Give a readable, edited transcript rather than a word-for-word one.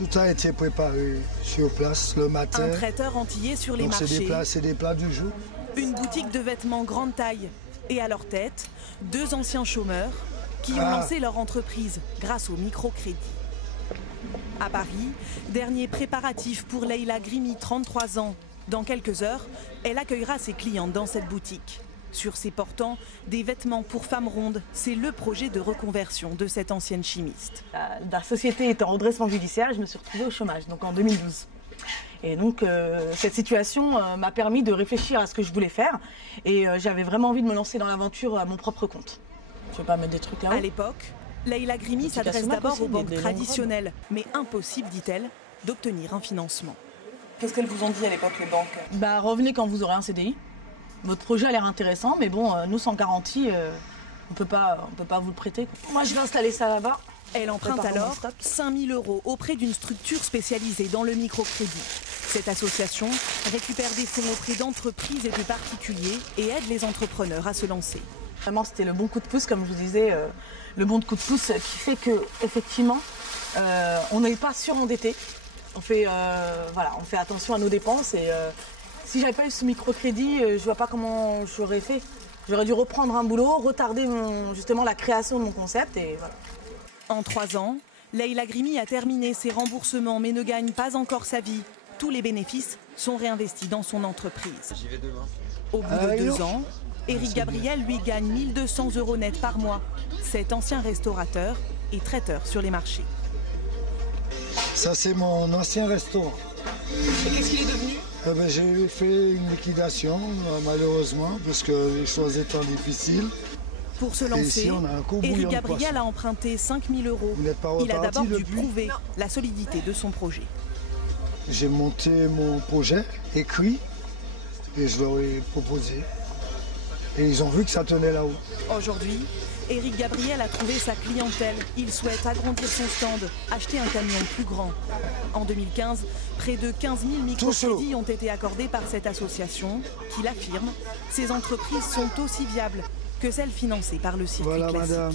Tout a été préparé sur place le matin. Un traiteur antillais sur les Donc marchés. c'est des plats du jour. Une boutique de vêtements grande taille. Et à leur tête, 2 anciens chômeurs qui ont lancé leur entreprise grâce au microcrédit. À Paris, dernier préparatif pour Leïla Grimi, 33 ans. Dans quelques heures, elle accueillera ses clientes dans cette boutique. Sur ses portants, des vêtements pour femmes rondes. C'est le projet de reconversion de cette ancienne chimiste. La société était en redressement judiciaire et je me suis retrouvée au chômage, donc en 2012. Et donc cette situation m'a permis de réfléchir à ce que je voulais faire. Et j'avais vraiment envie de me lancer dans l'aventure à mon propre compte. Je ne vais pas mettre des trucs là-haut. À l'époque, Leïla Grimi s'adresse d'abord aux banques traditionnelles. Mais impossible, dit-elle, d'obtenir un financement. Qu'est-ce qu'elles vous ont dit à l'époque, les banques? Revenez quand vous aurez un CDI. Votre projet a l'air intéressant, mais bon, nous sans garantie, on peut pas vous le prêter. Moi, je vais installer ça là-bas. Elle emprunte alors 5 000 € auprès d'une structure spécialisée dans le microcrédit. Cette association récupère des fonds auprès d'entreprises et de particuliers et aide les entrepreneurs à se lancer. Vraiment, c'était le bon coup de pouce, comme je vous disais, le bon coup de pouce qui fait que, effectivement, on n'est pas surendetté. On fait attention à nos dépenses et si j'avais pas eu ce microcrédit, je vois pas comment j'aurais fait. J'aurais dû reprendre un boulot, retarder justement la création de mon concept et voilà. En 3 ans, Leïla Grimi a terminé ses remboursements mais ne gagne pas encore sa vie. Tous les bénéfices sont réinvestis dans son entreprise. J'y vais demain. Au bout de 2 ans, Éric Gabriel lui gagne 1 200 € net par mois. Cet ancien restaurateur et traiteur sur les marchés. Ça, c'est mon ancien restaurant. Et qu'est-ce qu'il est devenu? J'ai fait une liquidation, malheureusement, parce que les choses étant difficiles. Pour se lancer, Éric Gabriel a emprunté 5 000 €. Il a d'abord dû prouver la solidité de son projet. J'ai monté mon projet, écrit, et je leur ai proposé. Et ils ont vu que ça tenait là-haut. Aujourd'hui, Éric Gabriel a trouvé sa clientèle. Il souhaite agrandir son stand, acheter un camion plus grand. En 2015, près de 15 000 microcrédits ont été accordés par cette association qui l'affirme. Ces entreprises sont aussi viables que celles financées par le circuit classique. Voilà, madame.